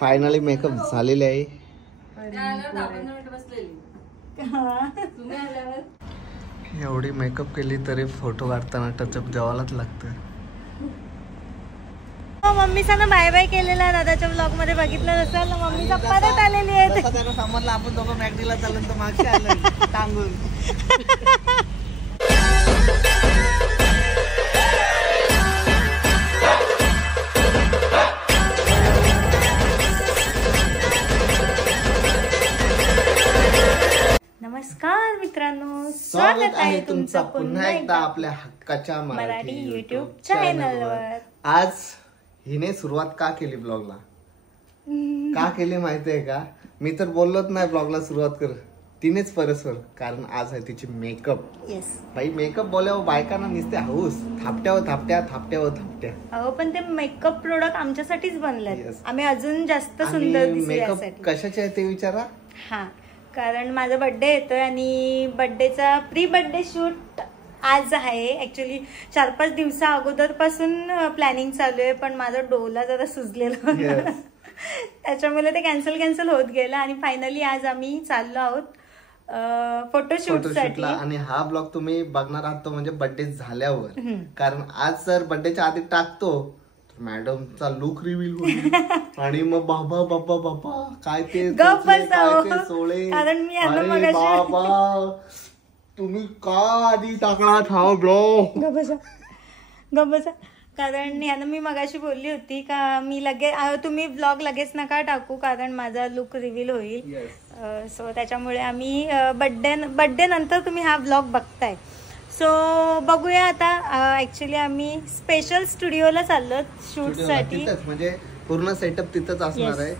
Finally makeup झालेले आहे. एवढी मेकअप केली तरी फोटो काढताना टचअप द्यावालाच लागतं. मम्मी सांगा बाय बाय केलेला दादाच्या ब्लॉग मध्ये बघितलं असेल ना. मम्मीचा परत आलेली आहे. समजलं आपण दोघं मॅगडीला चालून तर मागचे आलं टांगून. नमस्कार मित्रांनो, स्वागत आहे तुमचं पुन्हा एकदा आपल्या हक्काच्या मराठी युट्यूब चॅनलवर. आज हिने सुरुवात का केली ब्लॉगला? का केली माहितीये का? मी तर बोललोच नाही ब्लॉगला सुरुवात कर, तिनेच परस्पर. कारण आज आहे तिची मेकअप. बाई मेकअप बोलावं बायकांना नुसते हाऊस, थापट्यावर थापट्या थापट्यावर थापट्या. अहो पण ते मेकअप प्रोडक्ट आमच्यासाठीच बनले. आम्ही अजून जास्त सुंदर मेकअप कशाचे आहे ते विचारा. हा, कारण माझा बर्थडे येतोय आणि बर्थडेचा प्री बर्थडे शूट आज आहे. ऍक्च्युली 4-5 दिवसा अगोदर पासून प्लॅनिंग चालू आहे, पण माझा डोला जरा सुजलेला होता. त्याच्यामुळे ते कॅन्सल होत गेलं आणि फायनली आज आम्ही चाललो आहोत फोटोशूट साठी. आणि हा ब्लॉग तुम्ही बघणार आहात तो म्हणजे बर्थडे झाल्यावर. कारण आज जर बर्थडेच्या आधी टाकतो मॅडमचा लुक रिव्हील होईल आणि मग बाबा बाबा बाबा काय ते सोळे. कारण मी बाबा तुम्ही का आधी टाकणार हा ब्लॉग? गबसा. कारण यानं मी मगाशी बोलली होती का मी तुम्ही ब्लॉग लगेच नका टाकू कारण माझा लुक रिव्हील होईल. सो त्याच्यामुळे आम्ही बर्थडे नंतर तुम्ही हा ब्लॉग बघताय. सो बघूया आता. ऍक्च्युली आम्ही स्पेशल स्टुडिओला चाललो शूट साठी. म्हणजे पूर्ण सेटअप तिथंच असणार आहे.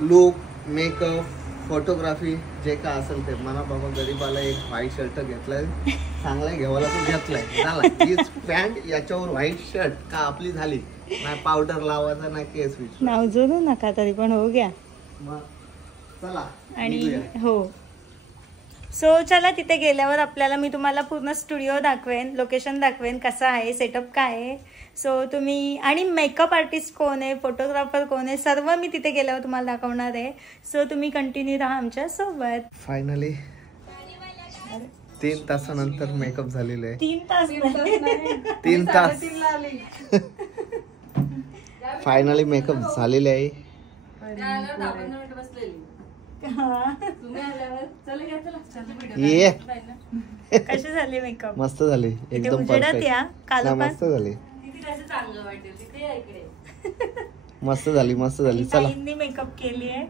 लुक, मेकअप, फोटोग्राफी जे का असेल ते. मला बाबा गरीबाला एक व्हाईट शर्ट घेतलाय, चांगला घेवायला तो घेतलाय. झाला हीच पॅन्ट, याच्यावर व्हाईट शर्ट का आपली झाली. नाही पावडर लावायचा ना केस विच नाव जोडू नका तरी पण हो गया. मग चला आणि हो. सो चला तिथे गेल्यावर आपल्याला मी तुम्हाला पूर्ण स्टुडिओ दाखवेन, लोकेशन दाखवेन, कसं आहे सेटअप काय आहे. सो तुम्ही आणि मेकअप आर्टिस्ट कोण आहे, फोटोग्राफर कोण आहे, सर्व मी तिथे गेल्यावर तुम्हाला दाखवणार आहे. सो तुम्ही कंटिन्यू राहा आमच्या सोबत. फायनली 3 तासानंतर मेकअप झालेलं आहे. 3 तास फायनली मेकअप झालेले आहे. कसे झाले मेकअप? मस्त झाले एकदम मस्त झाले. मस्त झाली. चला मेकअप केली आहे.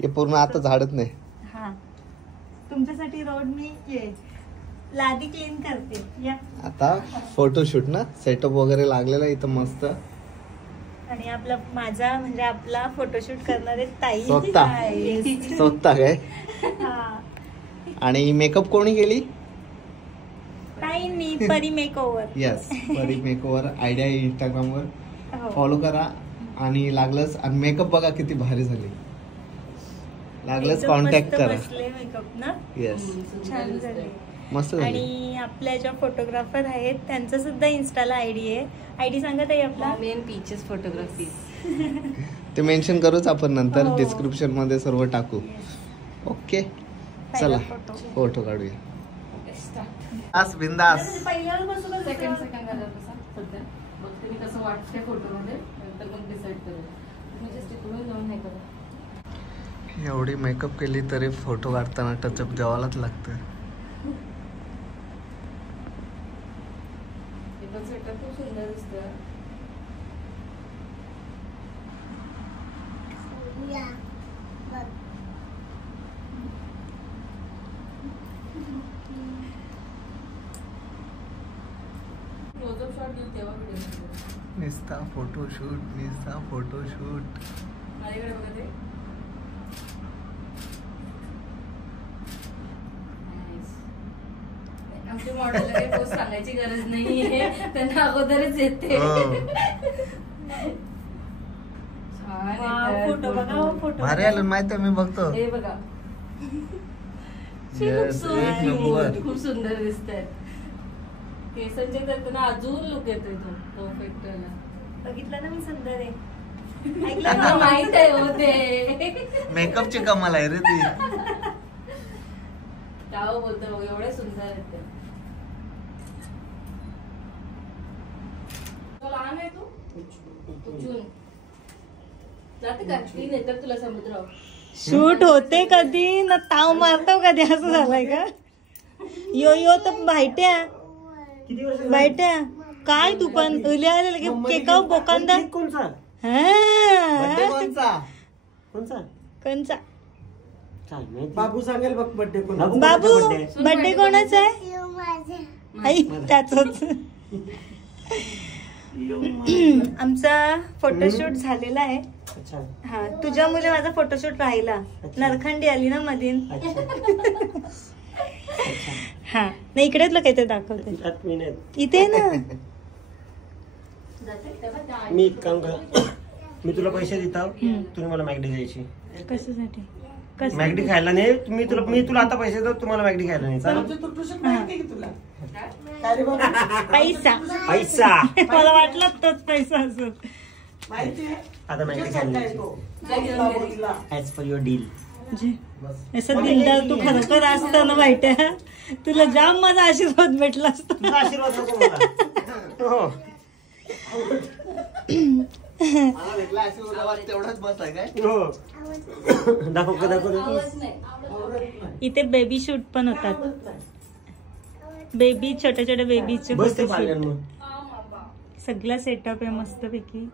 हे पूर्ण आता झाडत नाही. हा, तुमच्यासाठी रोड मी लादी क्लीन करते. या आता फोटोशूट ना सेटअप वगैरे लागलेला इथं मस्त. आणि माझा म्हणजे आपला फोटोशूट करणारे ताई स्वतः काय. आणि मेकअप कोणी केली? ताईंनी. परी मेकओव्हर. यस, परी मेकओव्हर. आयडिया इंस्टाग्राम वर फॉलो करा. आणि लागलंच आणि मेकअप बघा किती भारी झाली. लागलंच कॉन्टॅक्ट करा. मेकअप ना. येस, छान झाले. मस्त झाली. आणि आपल्या ज्या फोटोग्राफर आहेत त्यांचा सुद्धा इन्स्टाला आयडी आहे. आयडी सांगत आहे आपला पीचेस फोटोग्राफी. ते मेन्शन करूच आपण नंतर डिस्क्रिप्शन मध्ये सर्व टाकू. ओके चला फोटो काढूया. आज बिंदास. एवढी मेकअप केली तरी फोटो काढताना टचअप द्यावालाच लागतं. खूप सुंदर दिसतोय. निस्ता फोटोशूट. माझ्याकडे बघा ते. आमच्या मॉडेलला काही पोस्ट सांगायची गरज नाहीये, त्यांना अगोदरच येते. फोटो बघा. फोटो भारी आलं माहिती मी बघतो. हे बघा खूप सुंदर दिसतात. केसांचे करताना अजून लुक येतोय तो परफेक्ट. बघितलं ना मी सुंदर आहे. माहित आहे हो ते मेकअपची कमाल आहे रे ती. गाव बोलतो एवढे सुंदर आहेत ते. तो लहान आहे तू उचून जाते का ती नेतात तुला समुद्रावर. शूट होते कधी ना ताव मारतो कधी असं झालंय का. यो तर बायट्या काय तू पण केका बोकांदा कोणचा कोणचा बाबू सांगेल बघ बर्थडे बाबू बर्थडे कोणाचा आहे. आई त्याचंच. आमचा फोटोशूट झालेला आहे. हा तुझ्यामुळे माझा फोटोशूट राहिला. नरखंडी आली ना मधीन. हा नाही इकडेच काहीतरी दाखवते इथे ना. मी एक काम कर, मी तुला पैसे देतो, तुम्ही मला मॅगडी द्यायची. कशासाठी मॅगडी खायला नाही. मी तुला आता पैसे देतो, तुम्हाला मॅगडी खायला नाही. पैसा पैसा मला वाटलं तोच पैसा असो. आता मॅगडी खायला ऍज पर युअर डील. असं दिलदार तू खरोखर असत ना माहिती. तुला जाम माझा आशीर्वाद भेटला असता. आशीर्वाद नको मला. हो मला भेटला आशीर्वाद तेवढाच बस आहे काय. हो दाखव. इथे बेबी शूट पण होतात. बेबी छोट्या छोट्या बेबीचे सगळा सेटअप आहे मस्तपैकी.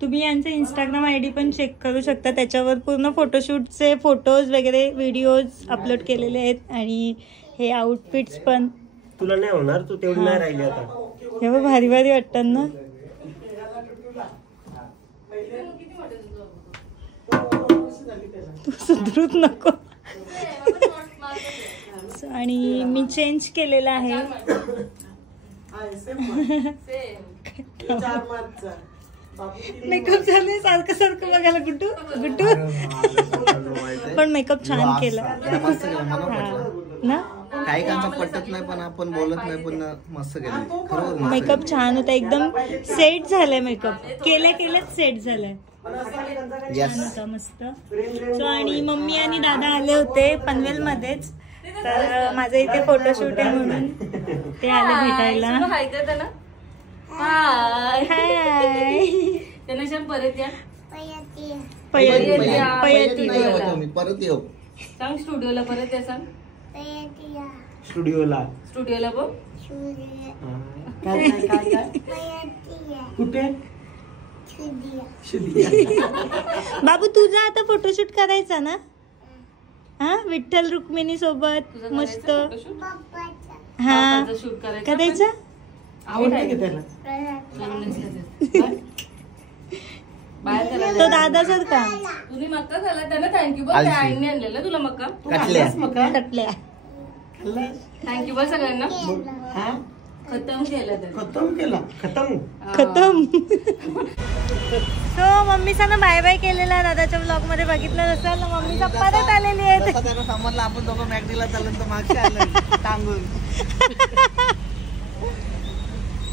तुम्ही यांचं इंस्टाग्राम आयडी पण चेक करू शकता. त्याच्यावर पूर्ण फोटोशूटचे फोटोज वगैरे व्हिडिओज अपलोड केलेले आहेत. आणि हे आउटफिट्स पण. तुला नाही होणार, तू तेवढी नाही राहिली आता. हे भारी भारी वाटतात ना. तू सुधरूच नको. आणि मी चेंज केलेला आहे. मेकअप झाले सारखं सारखं बघायला गुड्डू पण मेकअप छान केला ना. काही कांचा पटत नाही पण आपण बोलत नाही पण मस्त केलं खरोखर. मेकअप छान होता एकदम. सेट झालाय मेकअप केल्याच सेट झालाय. छान होता मस्त. सो आणि मम्मी आणि दादा आले होते पनवेल मध्येच. तर माझं इथे फोटोशूट आहे म्हणून ते आले भेटायला. हाय त्यांना शाम परत या. परत येऊ सांग स्टुडिओला परत या. सांग स्टुडिओला बघ. कुठे बाबू तुझा आता फोटोशूट करायचा ना. हा विठ्ठल रुक्मिणी सोबत मस्त. हा शूट करायचं. आवडते त्याला. तो दादा सारखा. तुम्ही मक्का खाल्ला त्यांना थँक्यू बघ. आईने आणलेला तुला मक्का. कटल्या थँक्यू बघ सगळ्यांना. खतम सो मम्मीचा ना बाय बाय केलेला दादाच्या ब्लॉग मध्ये बघितलं असेल ना. मम्मीचा परत आलेली आहे. समजलं आपण दोघं मॅगडीला चाललं तर मागचे आलं टांगून.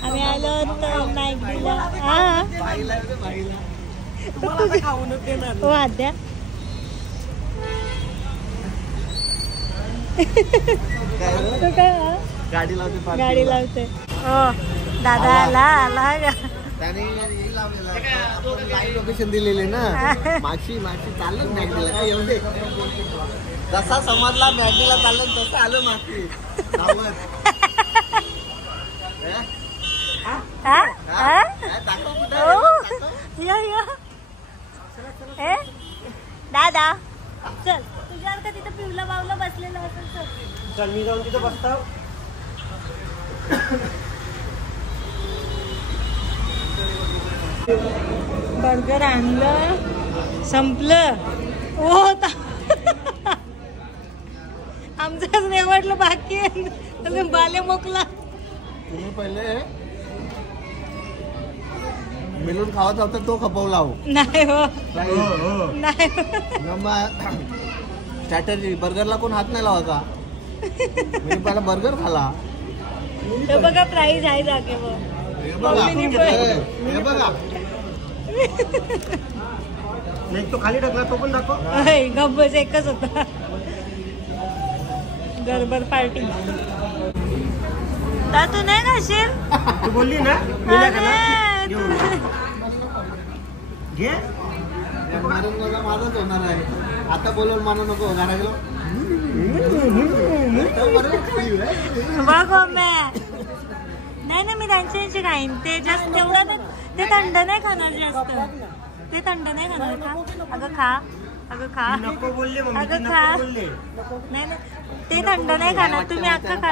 आम्ही आलो होतो मॅगडीला. हो आद्या गाडी लावते. हो दादा आला त्याने लाईव्ह लोकेशन दिलेले ना. मागची चाललं मॅगडीला काय येऊ दे. जसा समजला मॅगडीला चाललं तसं आलं मागची. दादा चल तुझ्यावर का तिथं पिवला बावला बसलेला असेल. चल मी जाऊन तिथं बसतो. बर्गर आणलं संपलं. हो आमचं नाही वाटलं बाकी आहे. बाले मोकला. तुम्ही पहिले मिळून खावत होता तो खपवला हो. नाही हो नाही. स्ट्रॅटर्जी बर्गरला कोण हात नाही लावा का. मी पहिला बर्गर खाला. तो बघा प्राईज आहे जागे. हे बघा नाही तो खाली टाकला तो पण दाखव. गब्बस एकच होता. गरबर पार्टी. तू नाही खाशील? तू बोलली ना मी नाही खाणार. घेऊन घे. माझंच होणार आहे. आता बोलवून मानू नको घरा गेलो. बघ नाही ना मी त्यांच्या खाईन. ते जास्त तेवढं ते थंड नाही खाणार जास्त. ते थंड नाही खाणार. खा अगं खा. अगं खा. नको बोलले मम्मी. अगं खा. नको बोलले. नाही ते थंड नाही खाणार. तुम्ही अख्खं खा.